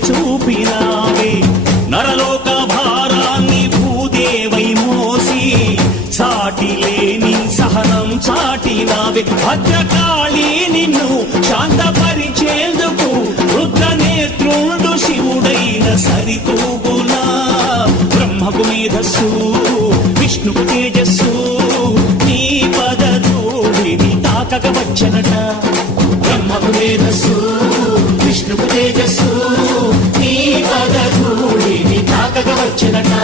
చూపినావే నరలోక భారాన్ని భూదేవై మోసి సాటి లేని సహనం చాటినావే భద్రకాళి నిన్ను శాంతపరిచేందుకు రుద్ర నేత్రుడు శివుడైన సరితూగులా బ్రహ్మకు మేధస్సు విష్ణుకు తేజస్సు నీ పదధూళిని తాకక వచ్చనట బ్రహ్మకు మేధస్సు విష్ణుకు తేజస్సు నీ పదధూళిని తాకక వచ్చనట